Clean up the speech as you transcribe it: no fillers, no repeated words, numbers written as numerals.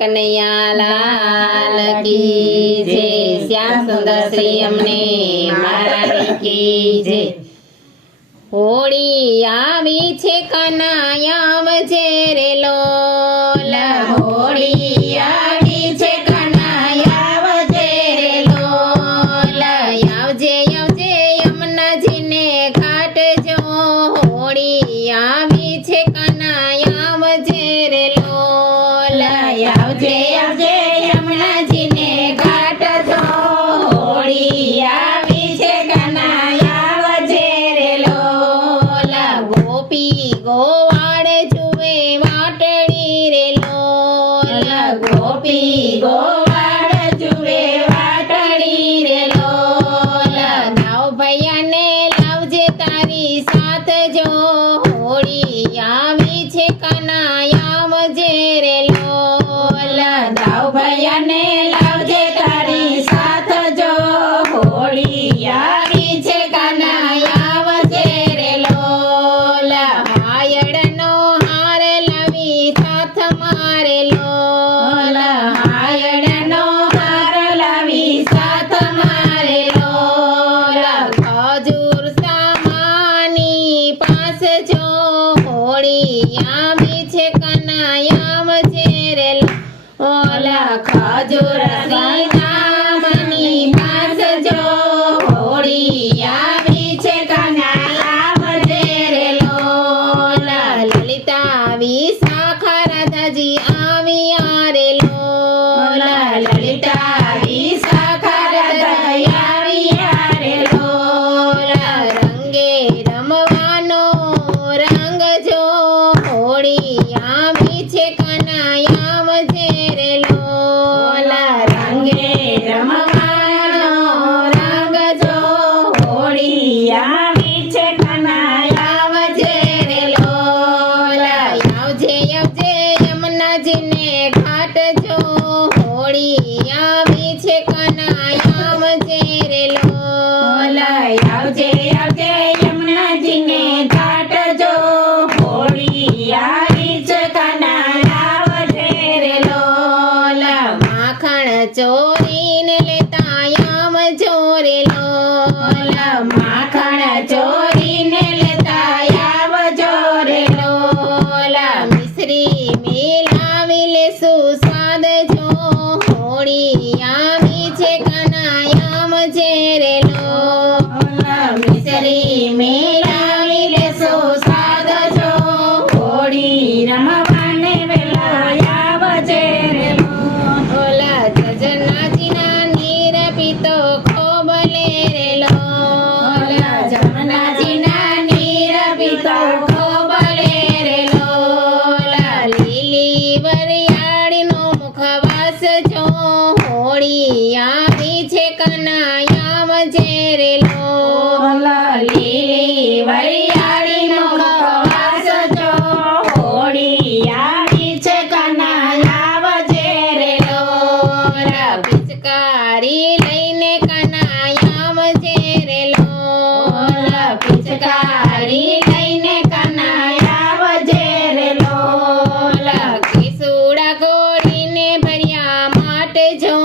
કનૈયા લાલ કી જય, શ્યામ સુંદર શ્રી અમને મહારાણી કી જય। હોળી આવી છે કનૈયા આવજે રે લોલ, હોળી આવી છે કનૈયા આવજે રે લોલ, આવજે આવજે યમુનાજીને ઘાટ જો, હોળી આવી છે કનૈયા આવજે રે લોલ, આવજે આવજે યમુનાજીને ઘાટ જો, હોળી આવી છે કનૈયા આવજે રે લોલ, ગોપી ગોવાળ જુએ વાટડી રે લોલ, ગોપી ગોવાળ જુએ વાટડી રે લોલ, નાવ ભૈયાને લાવજે તારી સાથ જો, હોળી આવી છે કનૈયા આવજે રે લોલ, દાવ ભૈયાને લાવજે તારી સાથ જો, હોળી આવી છે કનૈયા આવજે રે લોલ, હાયડનો હાર લાવી સાથ મારે લોલ, હાયડનો હાર લાવી સાથ મારે લોલ, ખજૂર સામાની પાસ જો, હોળી આવી છે કનૈયા આવજે રે લોલ, ખજૂર સામાની પાસ જો, હોળી આવી છે કનૈયા આવજે રે લોલ, લલિતા વિશાખા રાધાજી આવ્યા રે લોલ, લલિતા વિશાખા રાધાજી આવ્યા રે લોલ, રંગે રમવાનો રંગ જો, હોળી આવી છે કનૈયા આવજે રે લોલ, રંગે રમવાનો રંગ જો, હોળી આવી છે કનૈયા આવજે રે લોલ, આવજે આવજે યમુનાજીને ઘાટ જો, હોળી આવી છે કનૈયા આવજે રે લોલ, આવજે આવજે યમુનાજીને ઘાટ જો, હોળી આવી છે કનૈયા આવજે રે લોલ, માખણ ચોરીને લેતા આવજો રે લોલ, માખણ ચોરીને લેતા આવજો રે લોલ, મિશ્રી મિલાવી લેશું સ્વાદ જો, હોળી આવી છે કનૈયા આવજે રે લોલ, મિશ્રી મિલાવી લેશું સ્વાદ જો, હોળી રમવાને વેલા આવજે રે લોલ, જજનાજીના નીર પીતો ખોબલે રે લોલ, જમનાજીના નીર પીતો ખોબલે રે લોલ, લીલી વરિયાળીનો મુખવાસ જો, હોળી આવી છે કનૈયા આવજે રે લોલ, લીલી વરિયાળીનો મુખવાસ જો, હોળી આવી છે કનૈયા આવજે રે લોલ, પિચકારી લઈને કનૈયા આવજે રે લોલ, પિચકારી લઈને કનૈયા આવજે રે લોલ, કેસુડા ગોળીને ભર્યા માટે જો,